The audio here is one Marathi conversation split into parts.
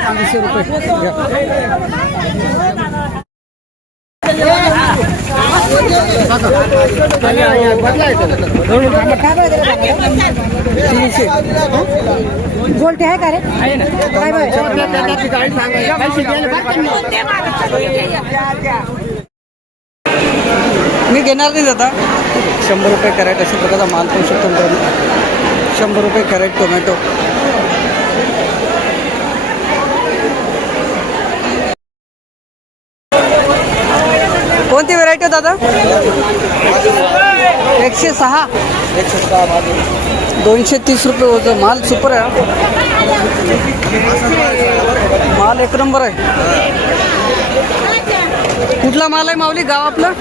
तीनशे रुपये. गोल्टी आहे का रे? काय बाय मी घेणार नाही आता शंभर रुपये कॅरेट अशा प्रकारचा माल पाहू शकतो मित्रांनो. शंभर रुपये कॅरेट टोमॅटो. कोणती व्हेरायटी आहे दादा? एकशे सहा. दोनशे तीस रुपये होतं माल सुपर आहे. हा. माल एक नंबर आहे. कुठला माल आहे माऊली? गाव आपलं?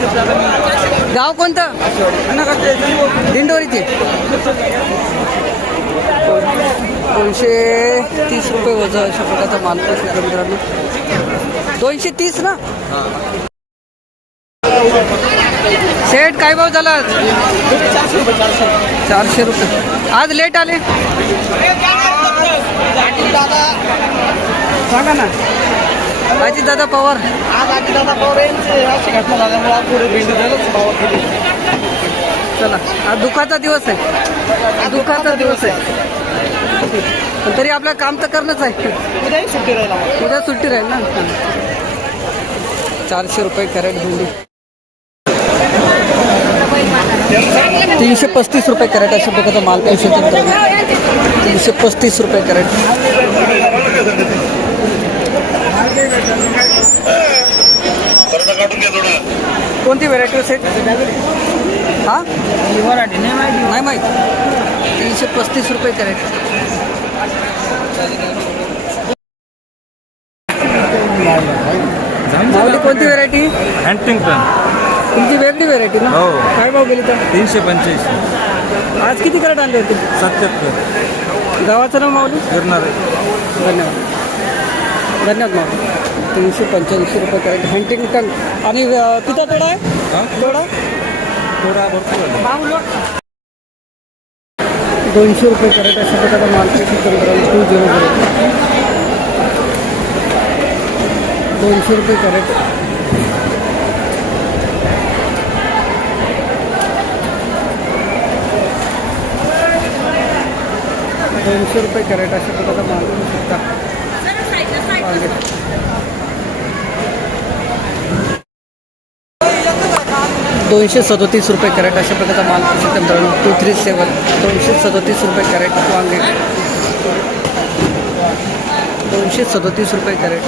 गाव कोणतं? दिंडोरीचे. दोनशे तीस रुपये वजन अशा प्रकारचा माल मित्रांनो. दोनशे तीस ना? सेट काय भाव झाला आज? चारशे रुपये. आज लेट आले. सांगा ना. अजित दादा पवार चला आज दुखाचा दिवस आहे. दुखाचा दिवस आहे. पण तरी आपलं काम तर करणंच आहे. उद्या सुट्टी राहील ना? चारशे रुपये कॅरेट भेंडी. तीनशे पस्तीस रुपये कॅरेट अशा प्रकारचा माल मित्रांनो. तीनशे पस्तीस रुपये कॅरेट. कोणती व्हेरायटी सेट हा? नाही माहीत. तीनशे पस्तीस रुपये कॅरेट माऊली कोणती व्हेरायटी हँटिंग्टन तुमची वेगळी व्हेरायटी ना? हो. काय भाव गेली तर? तीनशे पंच्याऐंशी आज किती कॅरेट आणले होते? सत्याहत्तर. गावाचं नाव माऊली? गिरणार धन्यवाद. धन्यवाद माऊली. तीनशे पंच्याऐंशी रुपये कॅरेट. हँटिंग्टन आणि तिथं तोडा आहे? तोडा थोडा? भरपूर दोनशे रुपये कॅरेट अशा प्रकारचा माल टू झिरो झिरो दोनशे रुपये कॅरेट. दोनशे रुपये कॅरेट अशा प्रकारचा माल शकता दोनशे सदोतीस रुपये कॅरेट अशा प्रकारचा माल मिळू मित्रांनो. टू थ्री सेवन दोनशे सदोतीस रुपये कॅरेट वांगे. दोनशे सदोतीस रुपये कॅरेट.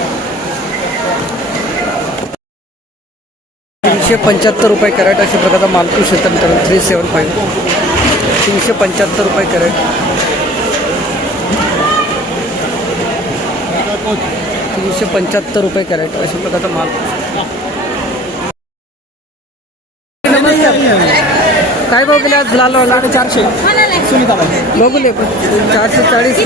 तीनशे पंच्याहत्तर रुपये कॅरेट अशा प्रकारचा माल मिळू शकता मित्रांनो. थ्री सेवन फाईव्ह तीनशे पंच्याहत्तर रुपये कॅरेट. तीनशे पंच्याहत्तर रुपये कॅरेट अशा प्रकारचा माल. काय भाव गेले आज लाल वाला चारशे. ले चारशे चाळीस?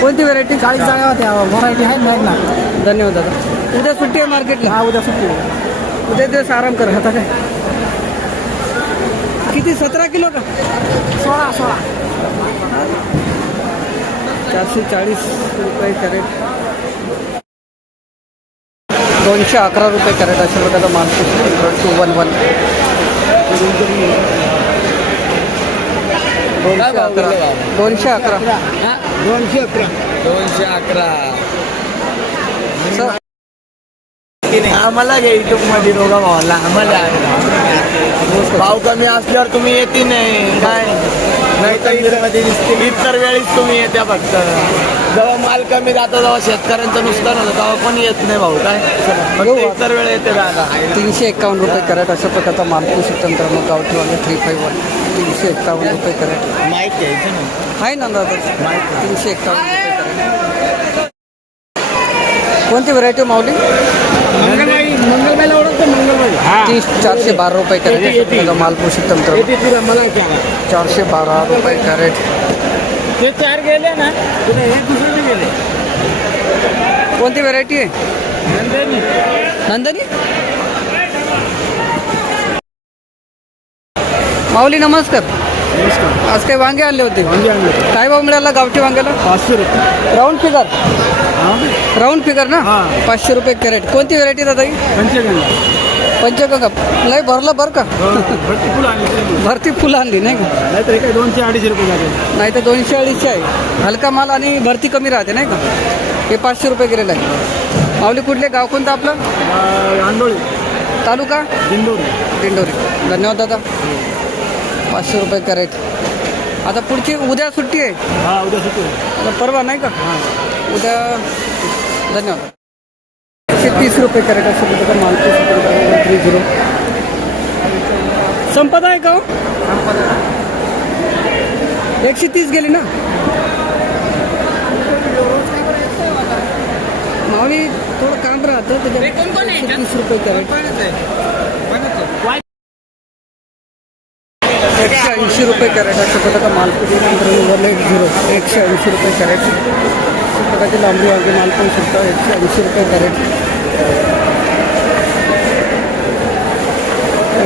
कोणती व्हरायटी चाळीस जागा होत्या. व्हरायटी आहेत नाही ना. धन्यवाद दादा. उद्या सुट्टी आहे मार्केटला हा उद्या सुट्टी उद्या दिवस आराम कर. आता काय? किती? सतरा किलो का? सोळा सोळा. चारशे चाळीस रुपये कॅरेट. दोनशे अकरा रुपये कॅरेट अशा प्रकारचा माल टू वन वन दोनशे अकरा दोनशे अकरा दोनशे अकरा दोनशे अकरा सर आम्हाला घ्या युट्यूबमध्ये दोघा भावाला. आम्हाला भाव कमी असल्यावर तुम्ही येते नाही. काय नाही. तर इतर- इतर वेळेस तुम्ही येत्या फक्त. जेव्हा माल कमी जातो जेव्हा शेतकऱ्यांचं नुकसान होतं तेव्हा कोणी येत नाही भाऊ काय? फक्त इतर वेळ येते दादा. तीनशे एक्कावन्न रुपये कॅरेट अशा प्रकारचा शकतो मित्रांनो गावठी वांगे थ्री फाईव्ह वन तीनशे एक्कावन्न रुपये कॅरेट. माहीत घ्यायचं ना आहे ना दादा? तीनशे एक्कावन्न रुपये कॅरेट. कोणती व्हरायटी माऊली? मंगलबाई मंगलबाईला ओळखतो मंगलबाई? तीस चारशे बारा रुपये कॅरेट अशा प्रकारचा माल पोषक शकतो मित्रांनो. येते तिला मला क्या चारशे बारा रुपये कॅरेट. ते चार गेले ना तुला हे दुसरे गेले. कोणती व्हरायटी आहे? नंदिनी. नंदनी? माऊली नमस्कार. आज काही वांगे आणले होते. वांगे आणले काय भाव मिळाला गावठी वांग्याला? पाचशे रुपये. राऊंड फिगर राऊंड फिगर ना? हा. पाचशे रुपये कॅरेट कोणती व्हरायटी दादा ही पंचगंगा. पंचगंगा. लय भरलं बरं का? भरती फुलं आणली भरती फुलं आणली नाही का? नाहीतर काय दोनशे अडीचशे रुपये लागेल. नाही तर दोनशे अडीचशे आहे. हलका माल आणि भरती कमी राहते नाही का? हे पाचशे रुपये गेलेलं आहे. माऊली कुठले गाव कोणतं आपलं? आंडोळी तालुका? दिंडोरी. दिंडोरी. धन्यवाद दादा. पाचशे रुपये कॅरेट. आता पुढची उद्या सुट्टी आहे. हा उद्या सुट्टी आहे. परवा नाही का? उद्या धन्यवाद. एकशे तीस रुपये कॅरेट तर माल थ्री झिरो संपदा आहे का हो? एकशे तीस गेली ना? माऊली थोडं काम राहतं त्याच्यात एकशे तीस रुपये कॅरेट. एकशे ऐंशी रुपये कॅरेट अशा प्रकारचा मालपुरी नंतर एक झिरो एकशे ऐंशी रुपये कॅरेट. प्रकारची लांबी वांगे माल पण सुद्धा एकशे ऐंशी रुपये कॅरेट.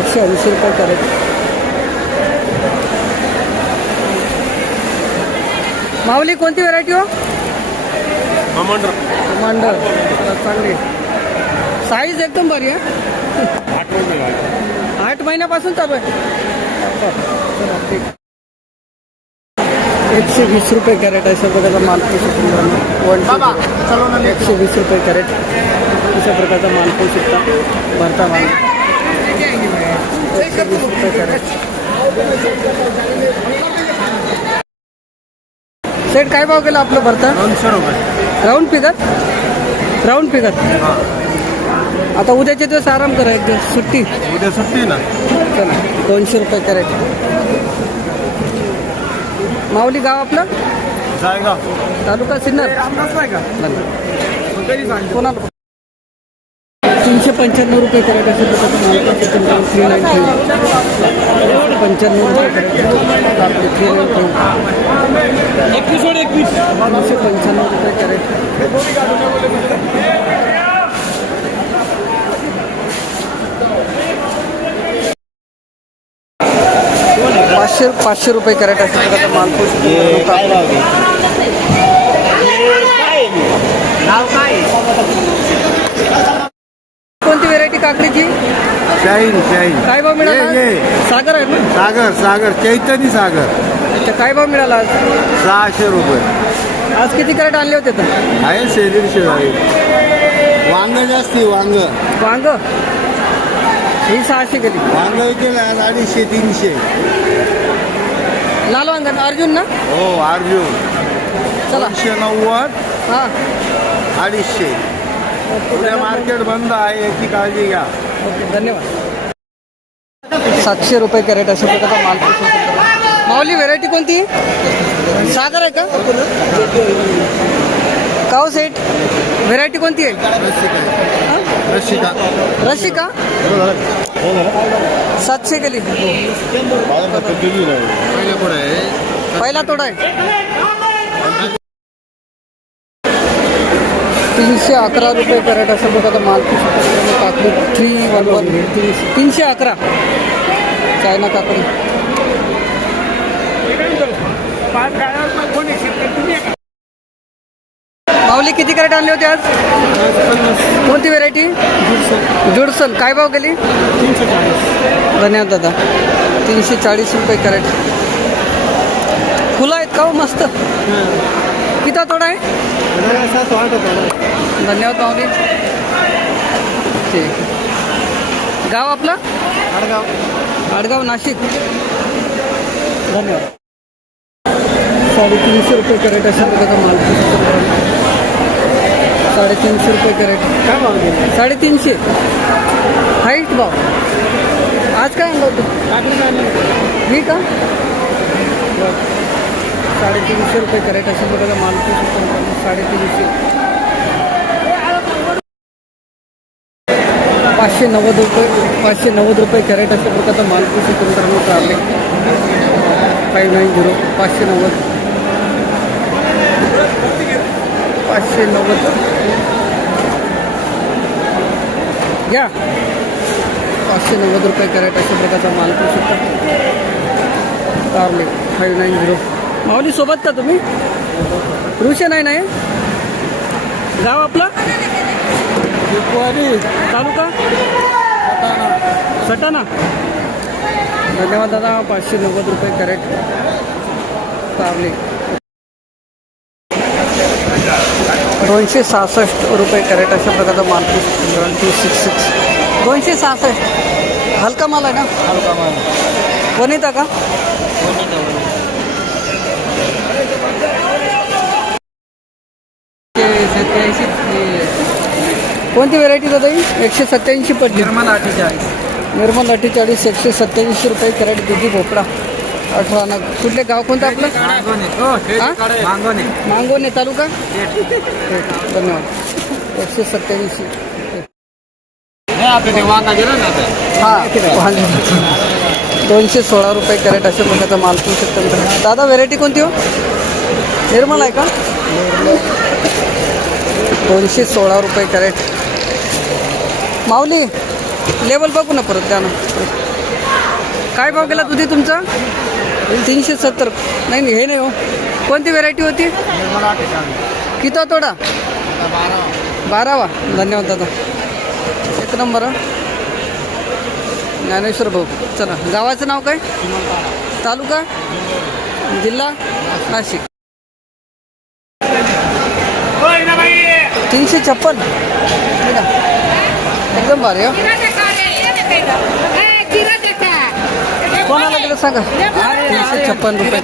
एकशे ऐंशी रुपये कॅरेट माऊली कोणती व्हरायटी हो? कमांडर चला, चांगली. साईज एकदम बरी आहे. आठ महिन्यापासून चालू आहे. एकशे वीस रुपये कॅरेट आहे सर प्रकारचा मालपूस वन एकशे वीस रुपये कॅरेट. अशा प्रकारचा मालपूस सुद्धा भरता माल. सेट काय भाव केला आपलं भरता? दोनशे रुपये. Round figure? Round figure? आता उद्याचे दिवस आराम करा एक दिवस सुट्टी. उद्या सुट्टी ना? चला दोनशे रुपये कॅरेट माऊली गाव आपलं? तालुका सिन्नर. कोणाला? तीनशे पंच्याण्णव रुपये कॅरेट असेल तर त्याचं माल थ्री नाईन थ्री पंच्याण्णव रुपये कॅरेट आपले थ्री नाईन थ्री एकवीस एकवीस. तीनशे पंच्याण्णव रुपये कॅरेट. पाचशे पाचशे रुपये कॅरेट असेल तर त्याचा माल कोणती काकडीची? शाहीन शाहीन. काय भाव मिळाला ये, ये. सागर आहे ना? सागर सागर. चैतन्य सागर. अच्छा काय भाव मिळाला आज? सहाशे रुपये. आज किती कॅरेट आणले होते तर? आहे शे दीडशे आहे. वांग जास्ती वांग. वांग? ही सहाशे गेली. वांग केलं आज अडीचशे तीनशे. लाल वांग ना? अर्जुन ना? हो अर्जुन. चला. दोनशे नव्वद हां. अडीचशे. उद्या मार्केट बंद आहे याची काळजी घ्या. ओके धन्यवाद. सातशे रुपये कॅरेट अशा प्रकारचा माल. माऊली व्हेरायटी कोणती? सागर आहे का? काव सेट? व्हेरायटी कोणती आहे? रशिका रसिका? सातशे गेली. पुढे पहिला तोडा आहे. तीनशे अकरा रुपये कॅरेट असं बघा तर माल काकडी थ्री वन वन तीनशे तीनशे अकरा. चायना काकडी. माऊली किती कॅरेट आणले होते आज? कोणती व्हेरायटी जुडसन. काय भाव गेली? धन्यवाद दादा. तीनशे चाळीस रुपये कॅरेट. फुलं आहेत का हो? मस्त. किती थोडा आहे? धन्यवाद माऊली ठीक. गाव आपलं? आडगाव. नाशिक. धन्यवाद. साडेतीनशे रुपये कॅरेट अशा प्रकारचा माल. साडेतीनशे रुपये कॅरेट. काय भाव गेले? साडेतीनशे. हाईट भाव. आज काय आणलं मी का. साडेतीनशे रुपये कॅरेट अशा प्रकारचा माल. साडेतीनशे. पाचशे नव्वद रुपये पाचशे नव्वद रुपये कॅरेट अशा प्रकारचा माल कृषी चालले. फाईव्ह नाईन झिरो पाचशे नव्वद. पाचशे नव्वद. घ्या पाचशे नव्वद रुपये कॅरेट अशा प्रकारचा माल करू शकता कारले फाईव्ह नाईन झिरो माऊली सोबत का तुम्ही? ऋषे नाही नाही? गाव आपलं? तालुका? सटाणा. धन्यवाद दादा पाचशे नव्वद रुपये कॅरेट. कारले दोनशे सहासष्ट रुपये कॅरेट अशा प्रकारचा माल वन टू सिक्स सिक्स दोनशे सहासष्ट. हलका माल आहे ना? वनिता का? कोणती व्हेरायटी दादा ही? एकशे सत्याऐंशी पडली निर्मल अठ्ठेचाळीस निर्मल अठ्ठेचाळीस एकशे सत्याऐंशी रुपये कॅरेट दुधी भोपळा. अठरा नग कुठले गाव कोणतं आपलं? हा? मागवणे मांगोने. तालुका? धन्यवाद. एकशे सत्याऐंशी हा. दोनशे सोळा रुपये कॅरेट अशा प्रकारचा माल करू शकतो. दादा व्हेरायटी कोणती हो? निर्मल आहे का? दोनशे सोळा रुपये कॅरेट. माऊली लेवल बघू ना परत त्यानं काय भाव गेला दुधी तुमचा? तीनशे सत्तर. नाही नाही हे नाही हो. कोणती व्हेरायटी होती? किती तोडा? बारावा. धन्यवाद दादा. एक नंबर ज्ञानेश्वर भाऊ. चला गावाचं नाव काय? तालुका? जिल्हा? नाशिक. तीनशे छप्पन. एकदम भारी हो कोणाला गेलं सांगा? तीनशे छप्पन रुपये